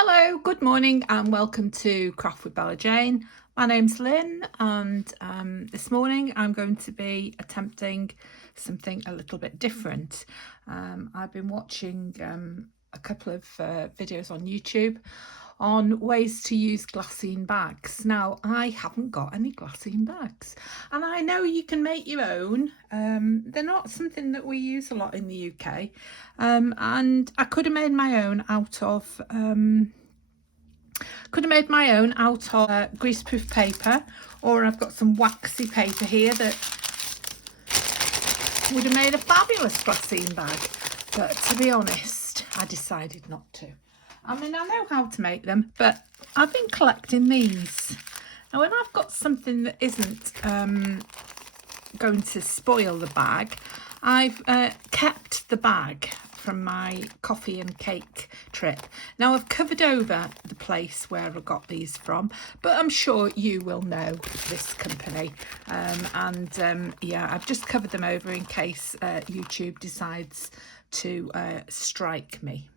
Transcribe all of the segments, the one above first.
Hello, good morning and welcome to Craft with Bella Jane. My name's Lynn and this morning I'm going to be attempting something a little bit different. I've been watching a couple of videos on YouTube on ways to use glassine bags. Now, I haven't got any glassine bags and I know you can make your own. They're not something that we use a lot in the UK, and I could have made my own out of greaseproof paper, or I've got some waxy paper here that would have made a fabulous glassine bag, but to be honest I decided not to. I mean, I know how to make them, but I've been collecting these. Now, when I've got something that isn't going to spoil the bag, I've kept the bag from my coffee and cake trip. Now, I've covered over the place where I got these from, but I'm sure you will know this company. Yeah, I've just covered them over in case YouTube decides to strike me.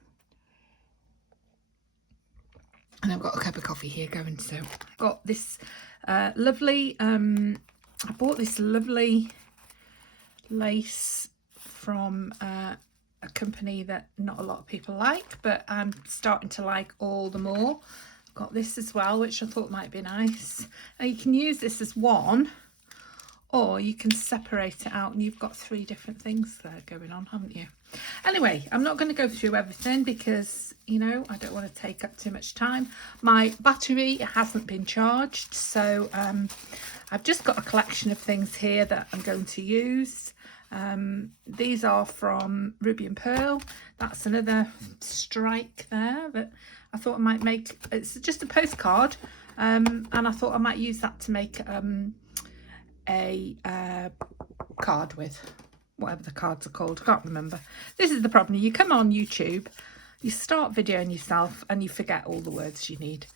And I've got a cup of coffee here going, so I've got this lovely, I bought this lovely lace from a company that not a lot of people like, but I'm starting to like all the more. I've got this as well, which I thought might be nice. Now, you can use this as one, or you can separate it out and you've got three different things there going on, haven't you? Anyway, I'm not going to go through everything because, you know, I don't want to take up too much time. My battery hasn't been charged, so I've just got a collection of things here that I'm going to use. These are from Ruby and Pearl. That's another strike there that I thought I might make. It's just a postcard, and I thought I might use that to make a card with, whatever the cards are called. I can't remember. This is the problem. You come on YouTube, you start videoing yourself and you forget all the words you need.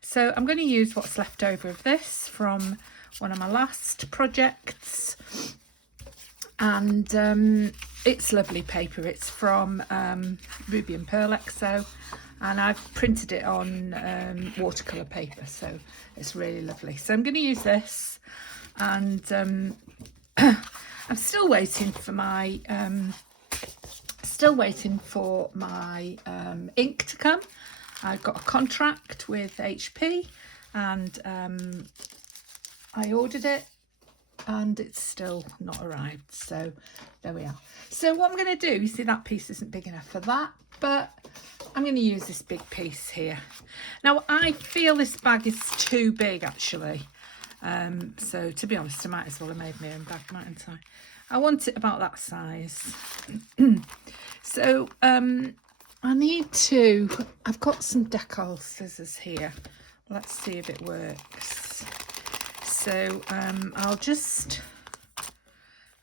So I'm going to use what's left over of this from one of my last projects, and it's lovely paper. It's from Ruby and Pearl XO, and I've printed it on watercolour paper, so it's really lovely. So I'm going to use this, and I'm still waiting for my ink to come. I've got a contract with HP, and I ordered it and it's still not arrived, so there we are. So what I'm going to do, you see that piece isn't big enough for that, but I'm going to use this big piece here. Now, I feel this bag is too big actually, so to be honest, I might as well have made my own bag, mightn't I? I want it about that size. So I've got some decal scissors here. Let's see if it works. So I'll just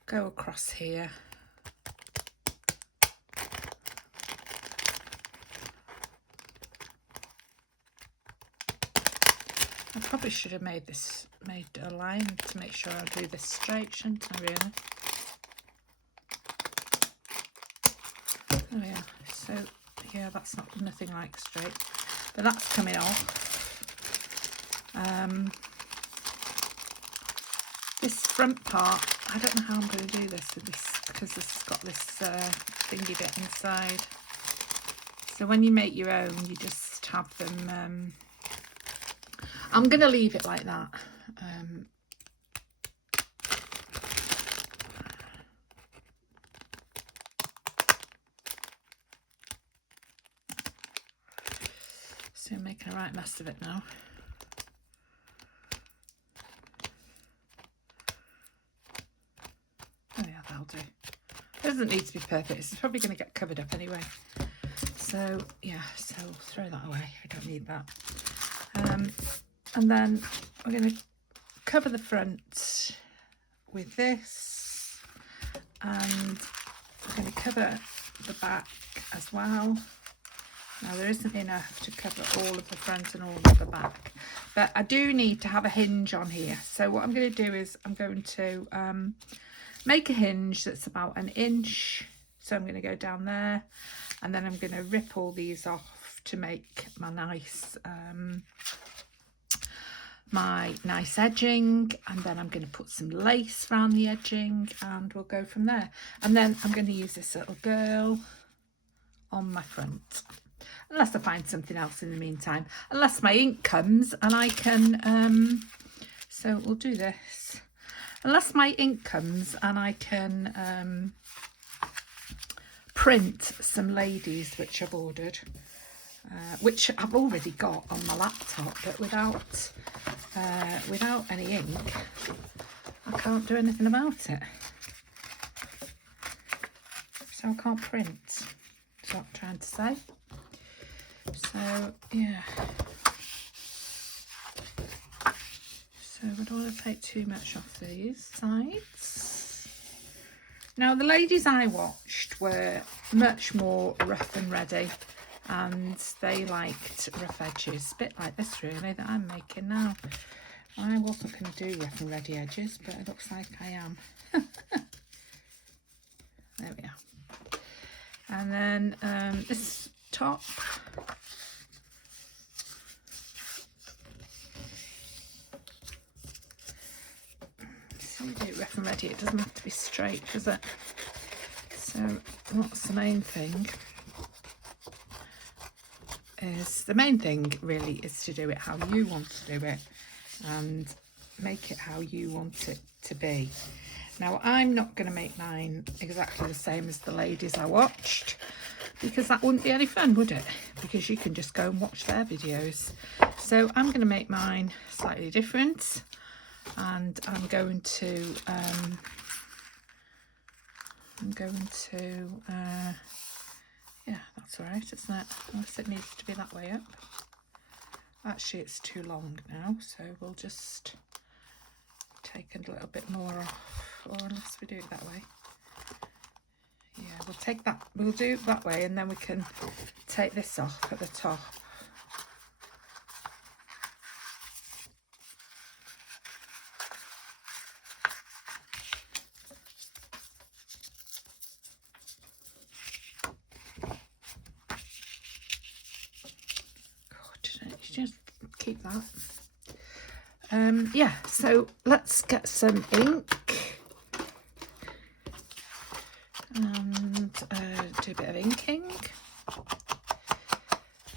go across here. I probably should have made a line to make sure I do this straight, shouldn't I, really? Oh yeah, so yeah, that's nothing like straight, but that's coming off. This front part, I don't know how I'm going to do this with this, because this has got this thingy bit inside. So when you make your own, you just have them. I'm going to leave it like that. So I'm making a right mess of it now. Oh yeah, that'll do. It doesn't need to be perfect. It's probably going to get covered up anyway. So yeah, so we'll throw that away. I don't need that. And then we're going to cover the front with this, and we're going to cover the back as well. Now, there isn't enough to cover all of the front and all of the back, but I do need to have a hinge on here. So what I'm going to do is I'm going to make a hinge that's about 1 inch. So I'm going to go down there, and then I'm going to rip all these off to make my nice edging, and then I'm going to put some lace around the edging and we'll go from there. And then I'm going to use this little girl on my front, unless I find something else in the meantime, unless my ink comes and I can so we'll do this, unless my ink comes and I can print some ladies which I've ordered, which I've already got on my laptop, but without any ink I can't do anything about it, so I can't print. That's what I'm trying to say. So yeah, so I don't want to take too much off these sides. Now the ladies I watched were much more rough and ready, and they liked rough edges, a bit like this really that I'm making now. I wasn't going to do rough and ready edges, but it looks like I am. There we are. And then this top, so we do it rough and ready, it doesn't have to be straight, does it? So what's the main thing? The main thing really is to do it how you want to do it and make it how you want it to be. Now I'm not going to make mine exactly the same as the ladies I watched, because that wouldn't be any fun, would it? Because you can just go and watch their videos. So I'm going to make mine slightly different, and I'm going to yeah, that's all right, isn't it? Unless it needs to be that way up. Actually, it's too long now, so we'll just take a little bit more off, or unless we do it that way. Yeah, we'll take that, we'll do it that way, and then we can take this off at the top. Just keep that. Yeah, so let's get some ink and do a bit of inking.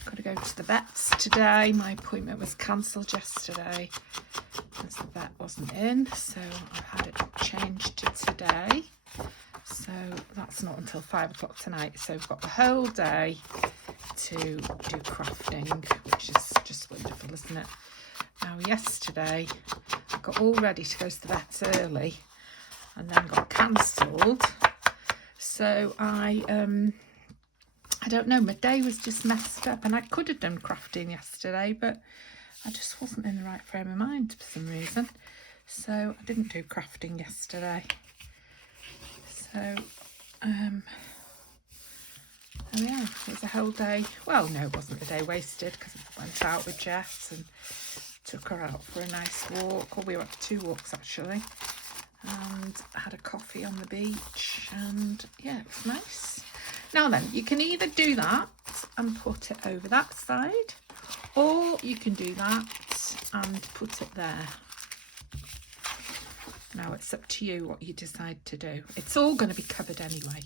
Got to go to the vet's today. My appointment was cancelled yesterday because the vet wasn't in, so I've had it changed to today. So that's not until 5 o'clock tonight, so we've got the whole day to do crafting, which is just wonderful, isn't it? Now yesterday I got all ready to go to the vet early and then got cancelled, so I don't know, my day was just messed up, and I could have done crafting yesterday, but I just wasn't in the right frame of mind for some reason, so I didn't do crafting yesterday. So oh yeah, it was a whole day. Well, no, it wasn't a day wasted, because I went out with Jess and took her out for a nice walk. Well, we went for 2 walks actually, and had a coffee on the beach, and yeah, it was nice. Now then, you can either do that and put it over that side, or you can do that and put it there. Now it's up to you what you decide to do. It's all going to be covered anyway.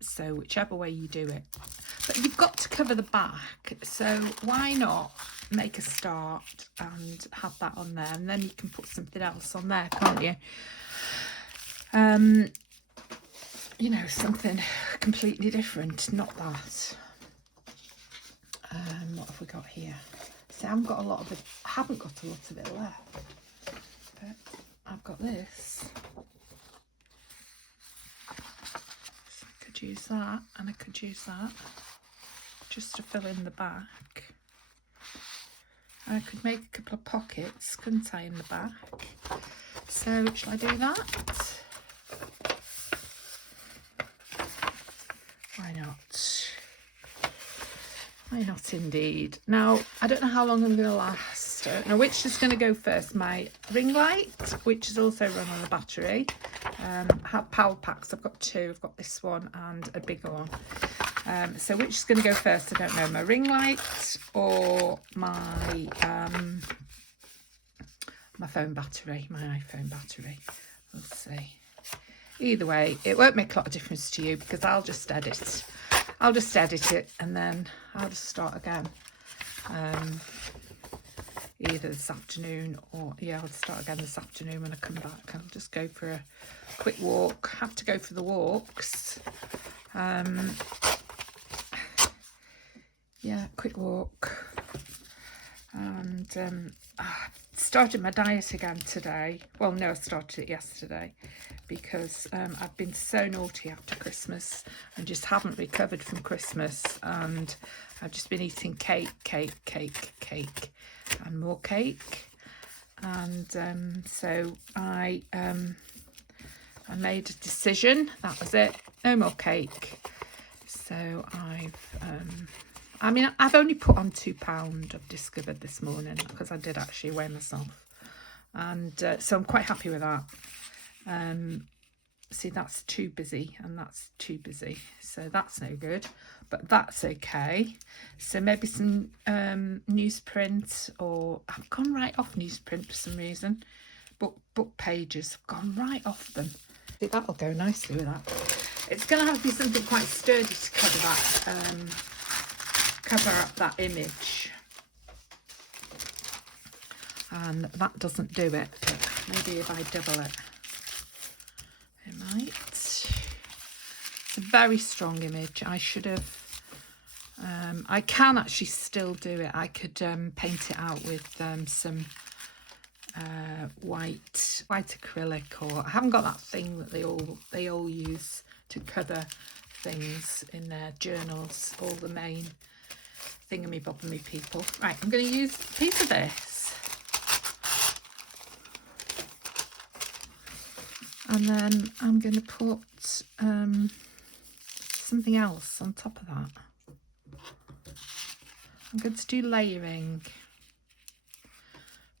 So whichever way you do it, but you've got to cover the back, so why not make a start and have that on there, and then you can put something else on there, can't you? You know, something completely different, not that. What have we got here? See, I haven't got a lot of it, I haven't got a lot of it left, but I've got this. Use that, and I could use that just to fill in the back. I could make a couple of pockets, couldn't I, in the back? So shall I do that? Why not? Why not indeed? Now, I don't know how long I'm going to last. I don't know which is going to go first. My ring light, which is also run on a battery. Have power packs. I've got 2. I've got this one and a bigger one. So which is going to go first? I don't know. My ring light or my my phone battery, my iPhone battery. We'll see. Either way, it won't make a lot of difference to you because I'll just edit. I'll just edit it and then I'll just start again. Either this afternoon or, yeah, I'll start again this afternoon when I come back. I'll just go for a quick walk. Have to go for the walks. Yeah, quick walk. And I started my diet again today. Well, no, I started it yesterday because I've been so naughty after Christmas and just haven't recovered from Christmas. And I've just been eating cake, and more cake. And so I made a decision. That was it. No more cake. So I've only put on £2, I've discovered this morning, because I did actually weigh myself. And so I'm quite happy with that. See, that's too busy and that's too busy. So that's no good, but that's okay. So maybe some newsprint, or I've gone right off newsprint for some reason. Book pages, I've gone right off them. See, that'll go nicely with that. It's going to have to be something quite sturdy to cover that. Cover up that image, and that doesn't do it, but maybe if I double it, it might. It's a very strong image. I should have I can actually still do it. I could paint it out with some white acrylic, or I haven't got that thing that they all use to cover things in their journals, all the main thingammy-bobby people. Right, I'm going to use a piece of this, and then I'm going to put something else on top of that. I'm going to do layering,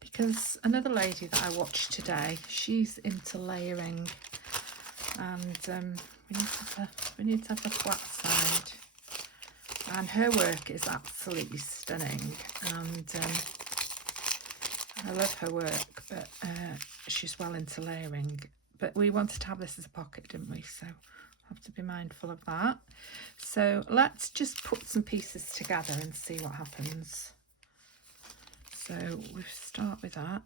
because another lady that I watched today, she's into layering, and we need to have a flat side. And her work is absolutely stunning, and I love her work, but she's well into layering. But we wanted to have this as a pocket, didn't we? So I have to be mindful of that. So let's just put some pieces together and see what happens. So we'll start with that.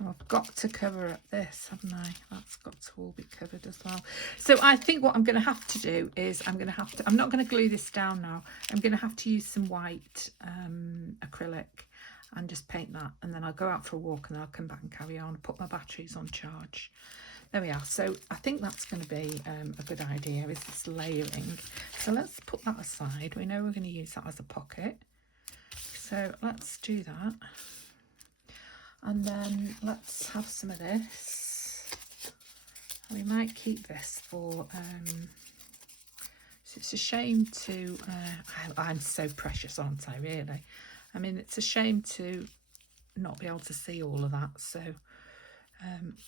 Oh, I've got to cover up this, haven't I? That's got to all be covered as well. So I think what I'm going to have to do is I'm not going to glue this down now. I'm going to have to use some white acrylic and just paint that. And then I'll go out for a walk and then I'll come back and carry on, put my batteries on charge. There we are. So I think that's going to be a good idea, is this layering. So let's put that aside. We know we're going to use that as a pocket. So let's do that. And then let's have some of this. We might keep this for, so it's a shame to, I'm so precious, aren't I, really? I mean, it's a shame to not be able to see all of that. So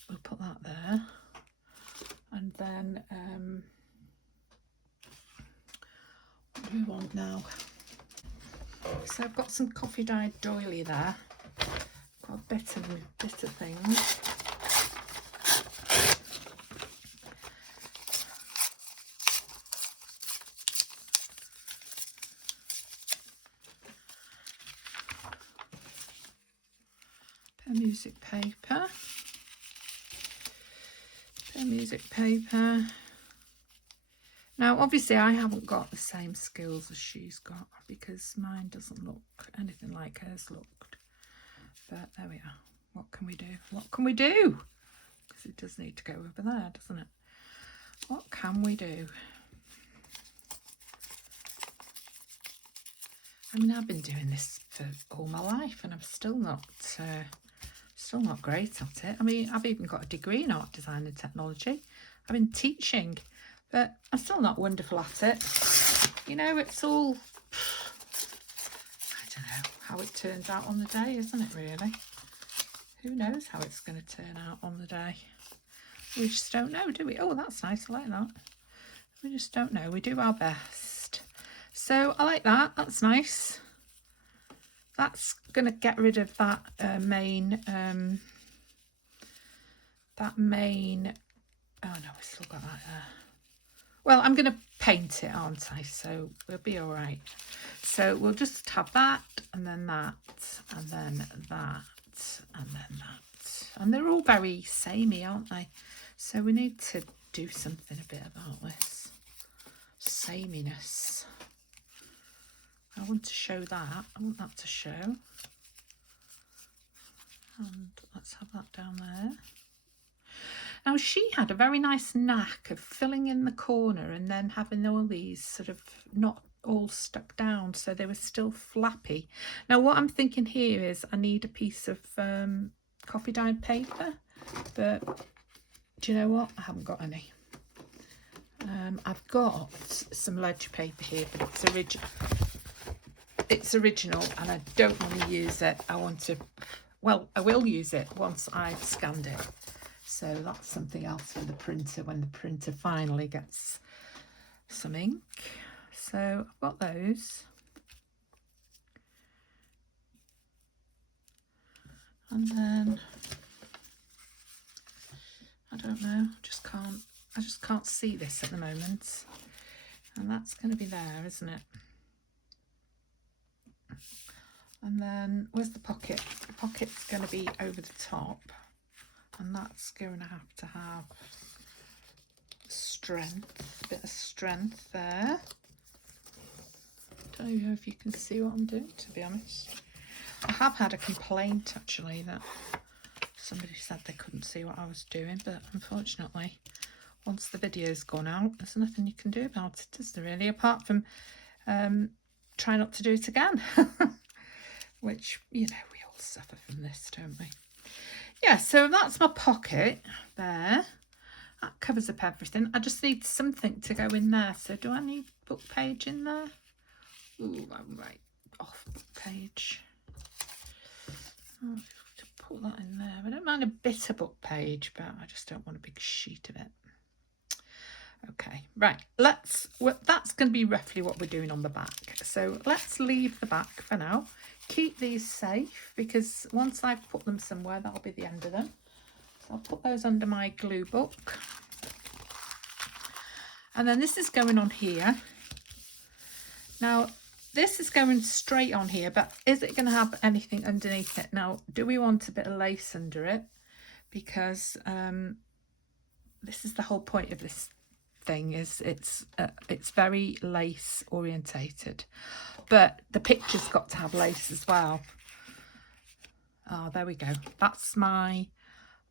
we'll put that there. And then, what do we want now? So I've got some coffee dyed doily there. Got a bit of things. Music paper. Music paper. Now, obviously, I haven't got the same skills as she's got, because mine doesn't look anything like hers looked. But there we are. What can we do? What can we do? Because it does need to go over there, doesn't it? What can we do? I mean, I've been doing this for all my life, and I'm still not great at it. I mean, I've even got a degree in art design and technology. I've been teaching, but I'm still not wonderful at it. You know, it's all, I don't know how it turns out on the day, isn't it, really? Who knows how it's going to turn out on the day? We just don't know, do we? Oh, that's nice. I like that. We just don't know. We do our best. So I like that. That's nice. That's going to get rid of that main, oh no, we've still got that there. Well, I'm going to paint it, aren't I? So we'll be all right. So we'll just have that, and then that, and then that, and then that. And they're all very samey, aren't they? So we need to do something a bit about this sameness. I want to show that. I want that to show. And let's have that down there. Now, she had a very nice knack of filling in the corner and then having all these sort of not all stuck down, so they were still flappy. Now, what I'm thinking here is I need a piece of coffee dyed paper, but do you know what? I haven't got any. I've got some ledger paper here, but it's original and I don't want to use it. I want to, well, I will use it once I've scanned it. So that's something else for the printer when the printer finally gets some ink. So I've got those. And then, I don't know, I just can't see this at the moment. And that's going to be there, isn't it? And then, where's the pocket? The pocket's going to be over the top. And that's going to have strength, a bit of strength there. Don't know if you can see what I'm doing, to be honest. I have had a complaint, actually, that somebody said they couldn't see what I was doing, but unfortunately, once the video's gone out, there's nothing you can do about it, is there really, apart from try not to do it again. Which, you know, we all suffer from this, don't we? Yeah, so that's my pocket there. That covers up everything. I just need something to go in there. So do I need book page in there? Ooh, I'm right off book page. I'll have to put that in there. I don't mind a bit of book page, but I just don't want a big sheet of it. Okay, right, that's going to be roughly what we're doing on the back. So let's leave the back for now. Keep these safe because once I've put them somewhere, that'll be the end of them. So I'll put those under my glue book. And then this is going on here. Now, this is going straight on here, but is it going to have anything underneath it? Now, do we want a bit of lace under it? Because this is the whole point of this thing, is it's very lace orientated, but the picture's got to have lace as well. Oh, there we go. That's my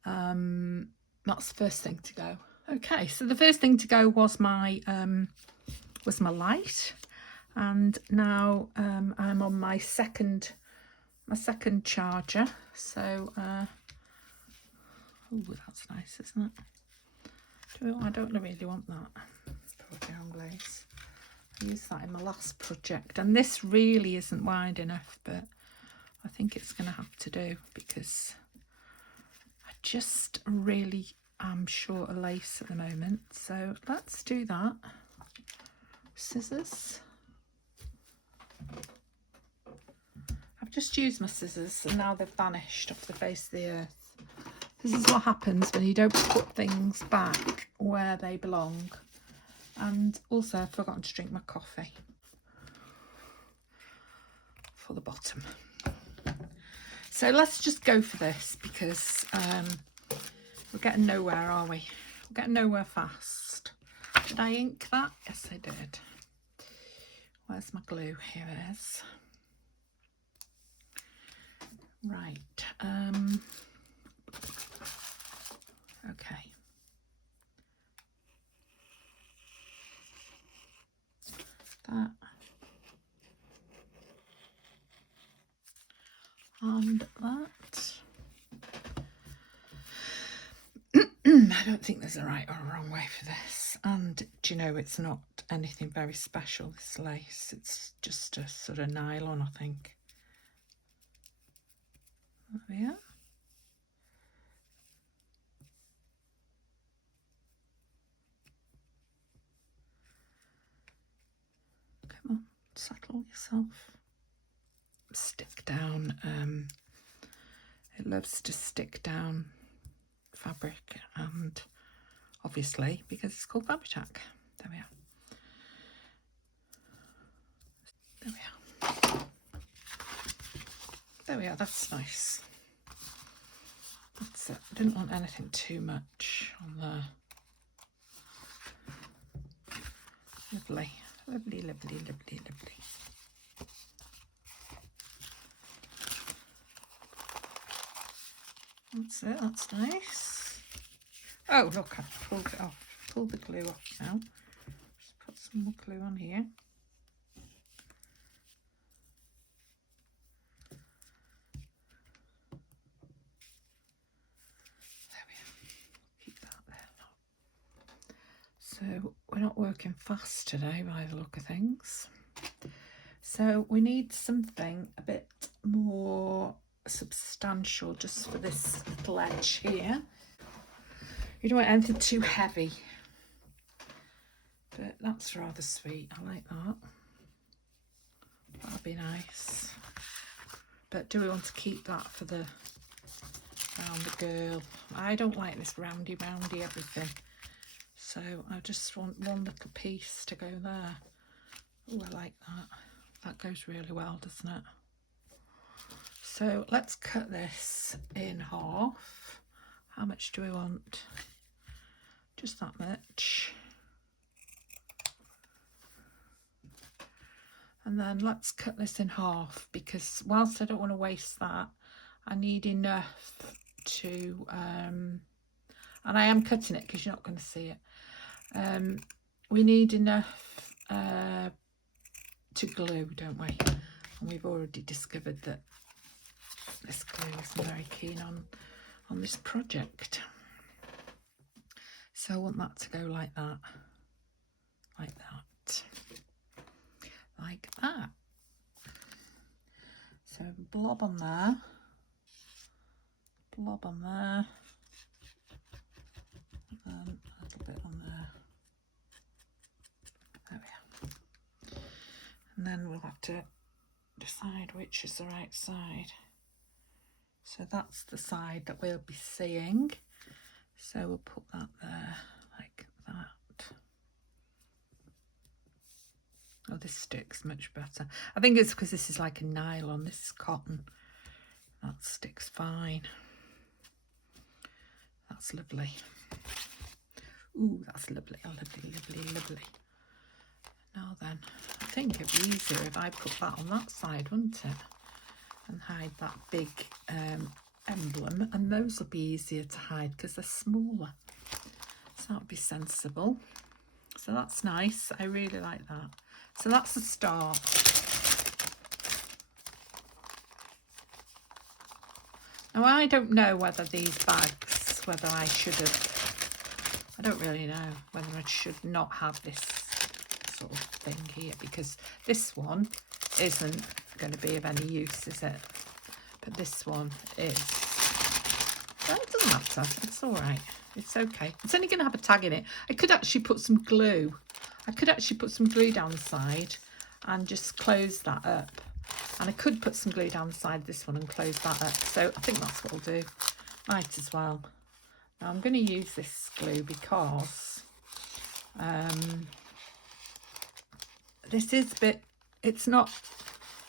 that's the first thing to go. Okay, so the first thing to go was my light, and now I'm on my second charger. So oh, that's nice, isn't it? I don't really want that for down glaze. I used that in my last project, and this really isn't wide enough, but I think it's going to have to do because I just really am short of lace at the moment. So let's do that. Scissors. I've just used my scissors and now they've vanished off the face of the earth. This is what happens when you don't put things back where they belong. And also I've forgotten to drink my coffee for the bottom. So let's just go for this because we're getting nowhere, are we? We're getting nowhere fast. Did I ink that? Yes, I did. Where's my glue? Here it is. Right. Okay. That. And that. I don't think there's a right or a wrong way for this. And do you know, it's not anything very special, this lace. It's just a sort of nylon, I think. There we are. settle yourself. Stick down. It loves to stick down fabric, and obviously because it's called fabric tack. There we are. There we are. There we are. That's nice. That's it. I didn't want anything too much on there. Lovely, lovely, lovely, lovely, lovely. That's it, that's nice. Oh, look, I've pulled it off. Pulled the glue off now. Just put some more glue on here. There we are. Keep that there. So we're not working fast today by the look of things. So we need something a bit more substantial just for this little edge here. You don't want anything too heavy, but that's rather sweet. I like that. That'll be nice. But do we want to keep that for the round the girl? I don't like this roundy everything, so I just want one little piece to go there. Oh, I like that. That goes really well, doesn't it? So let's cut this in half. How much do we want? Just that much. And then let's cut this in half, because whilst I don't want to waste that, I need enough to, and I am cutting it because you're not going to see it. We need enough to glue, don't we? And we've already discovered that this glue isn't very keen on this project. So I want that to go like that, like that, like that. So blob on there, blob on there, and then a little bit on there. There we are. And then we'll have to decide which is the right side. So that's the side that we'll be seeing. So we'll put that there like that. Oh, this sticks much better. I think it's because this is like a nylon, this is cotton. That sticks fine. That's lovely. Ooh, that's lovely. Oh, lovely, lovely, lovely. Now then, I think it'd be easier if I put that on that side, wouldn't it? And hide that big emblem, and those will be easier to hide because they're smaller. So that would be sensible. So that's nice. I really like that. So that's the start. Now I don't know whether these bags, whether I should have, I don't really know whether I should not have this sort of thing here, because this one isn't going to be of any use, is it? But this one is. Well, it doesn't matter. It's all right. It's okay. It's only going to have a tag in it. I could actually put some glue. I could actually put some glue down the side and just close that up. And I could put some glue down the side of this one and close that up. So I think that's what I'll do. Might as well. Now I'm going to use this glue because this is a bit, it's not,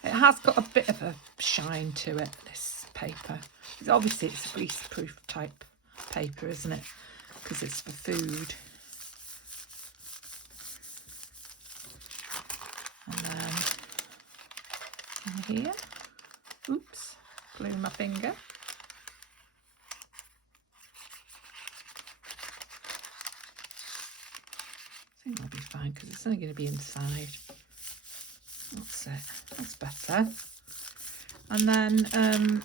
it has got a bit of a shine to it, this paper. Obviously it's greaseproof type paper, isn't it? Because it's for food. And then in here, oops, glue my finger. I think that'll be fine because it's only going to be inside. That's it. That's better. And then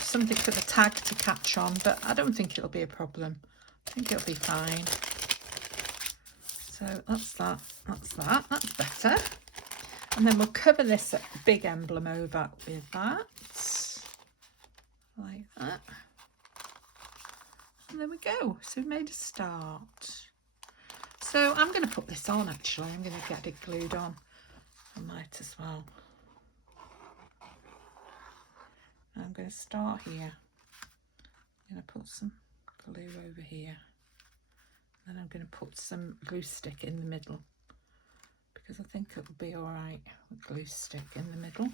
something for the tag to catch on, but I don't think it'll be a problem. I think it'll be fine. So that's that. That's that. That's better. And then we'll cover this big emblem over with that, like that. And there we go. So we've made a start. So I'm going to put this on actually. I'm going to get it glued on. I might as well. I'm going to start here. I'm going to put some glue over here. Then I'm going to put some glue stick in the middle, because I think it'll be all right with glue stick in the middle.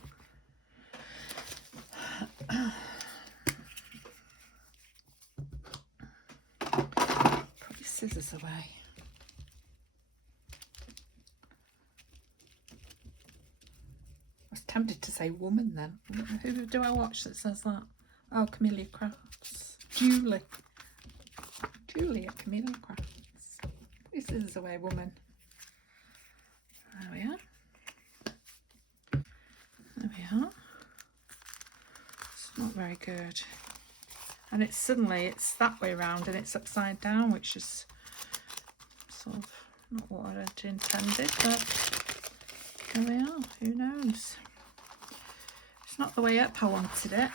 Put your scissors away. I was tempted to say woman then. Who do I watch that says that? Oh, Camellia Crafts. Julie at Camellia Crafts. Put your scissors away, woman. There we are. There we are. It's not very good. And it's it's that way around and it's upside down, which is sort of not what I'd intended, but here we are. Who knows? It's not the way up I wanted it.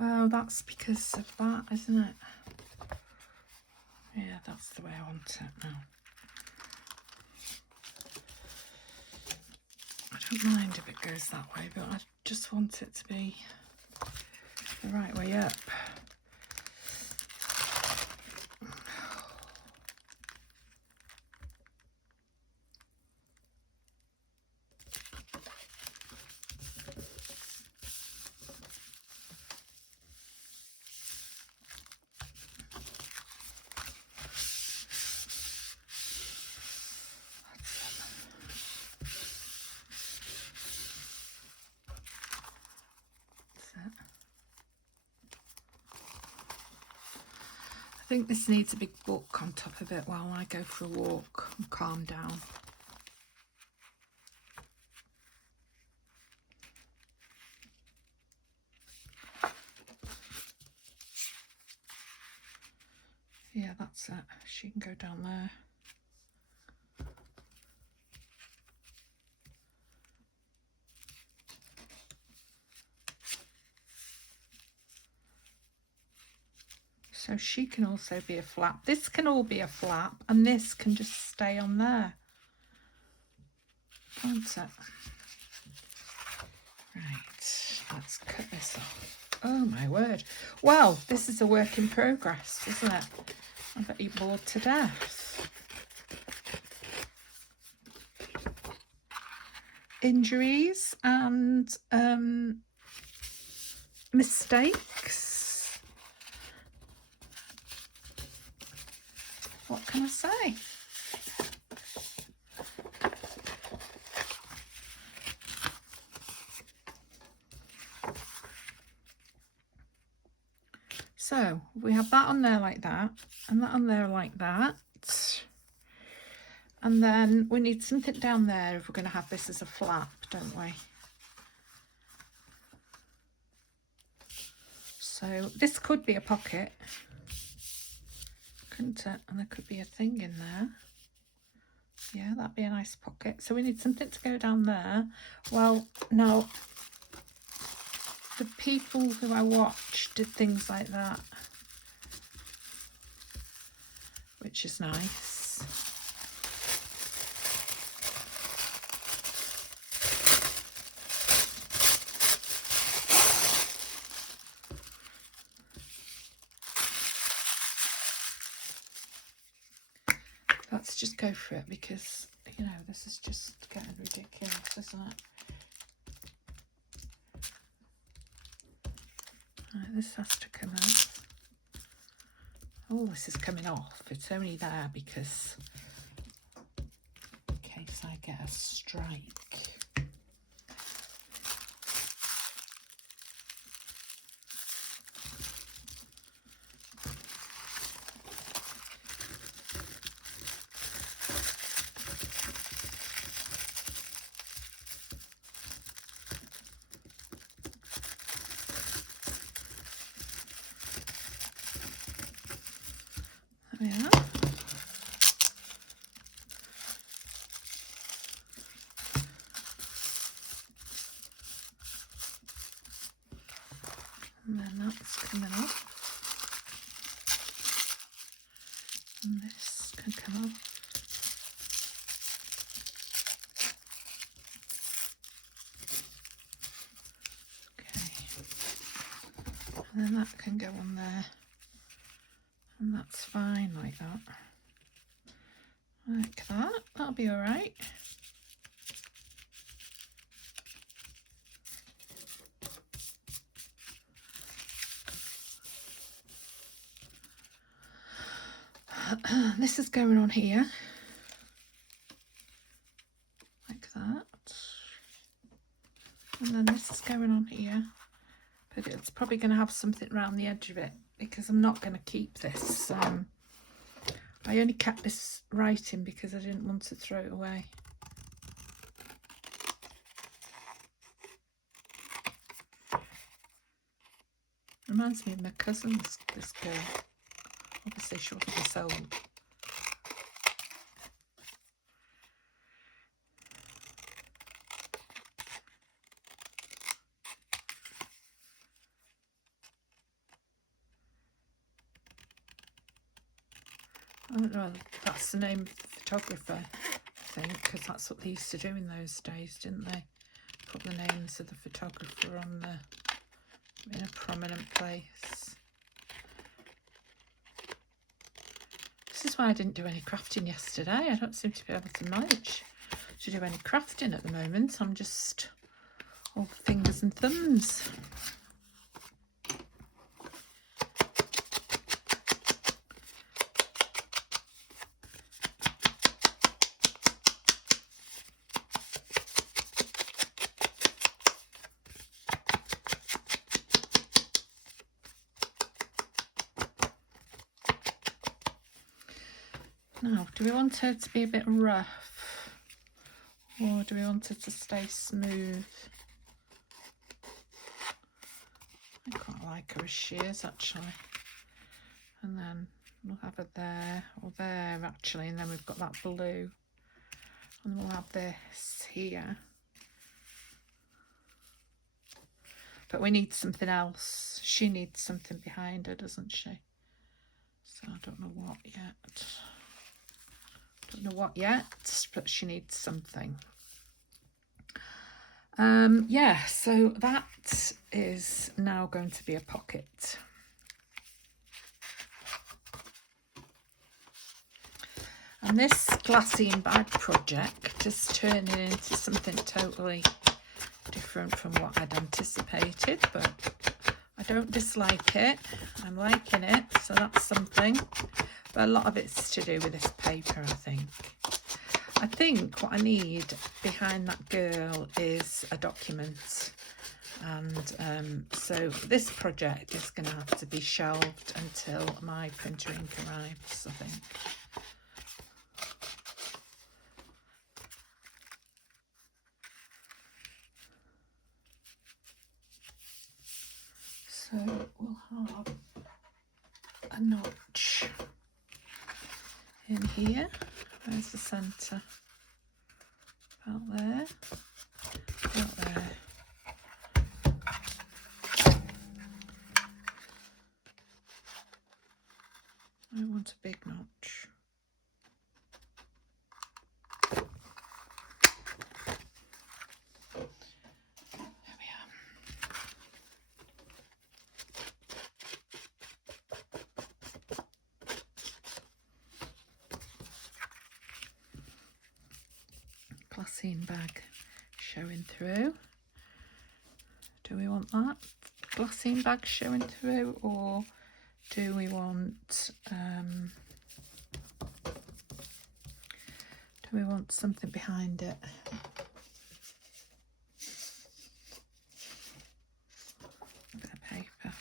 Oh, that's because of that, isn't it? Yeah, that's the way I want it now. I don't mind if it goes that way, but I just want it to be the right way up. I think this needs a big book on top of it while I go for a walk and calm down. Yeah, that's it. She can go down there. So she can also be a flap. This can all be a flap, and this can just stay on there. Can't it? Right, let's cut this off. Oh my word. Well, this is a work in progress, isn't it? I bet you're bored to death. Injuries and mistakes. What can I say? So we have that on there like that, and that on there like that. And then we need something down there if we're going to have this as a flap, don't we? So this could be a pocket, couldn't it? And there could be a thing in there. Yeah, that'd be a nice pocket. So we need something to go down there. Well, now, the people who I watch did things like that, which is nice. Let's just go for it, because, you know, this is just getting ridiculous, isn't it? Right, this has to come out. Oh, this is coming off. It's only there because in case I get a strike. There we are. And then that's coming off. And this can come off. Okay. And then that can go on there. And that's fine like that. Like that. That'll be alright. This is going on here. Like that. And then this is going on here. But it's probably going to have something around the edge of it because I'm not going to keep this. I only kept this writing because I didn't want to throw it away. Reminds me of my cousin, this girl. Obviously she wasn't this old. I don't know, that's the name of the photographer, I think, because that's what they used to do in those days, didn't they? Put the names of the photographer on in a prominent place. This is why I didn't do any crafting yesterday. I don't seem to be able to manage to do any crafting at the moment. I'm just all fingers and thumbs. Now, do we want it to be a bit rough or do we want it to stay smooth? I quite like her as she is actually. And then we'll have it there or there actually, and then we've got that blue. And we'll have this here. But we need something else. She needs something behind her, doesn't she? So I don't know what yet. Don't know what yet, but she needs something. Yeah, so that is now going to be a pocket. And this Glassine bag project is turning into something totally different from what I'd anticipated, but I don't dislike it. I'm liking it, so that's something. But a lot of it's to do with this paper, I think. I think what I need behind that girl is a document. And so this project is going to have to be shelved until my printer ink arrives, I think. So we'll have a notch in here. Where's the centre? About there. About there. I want a big notch. There we are. Glassine bag showing through. Do we want that Glassine bag showing through, or do we want something behind it? A bit of paper.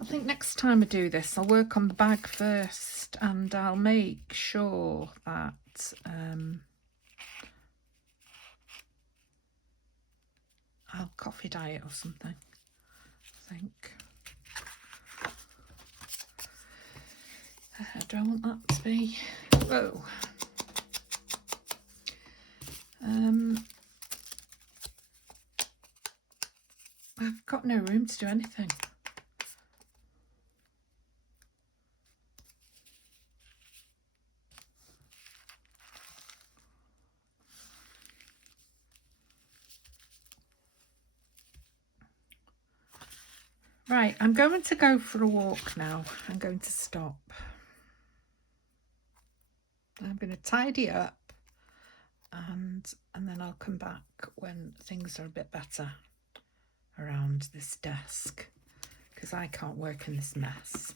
I think next time I do this, I'll work on the bag first, and I'll make sure that coffee diet or something, I think. Do I want that to be? Whoa. I've got no room to do anything. Right, I'm going to go for a walk now. I'm going to stop. I'm going to tidy up and then I'll come back when things are a bit better around this desk, because I can't work in this mess.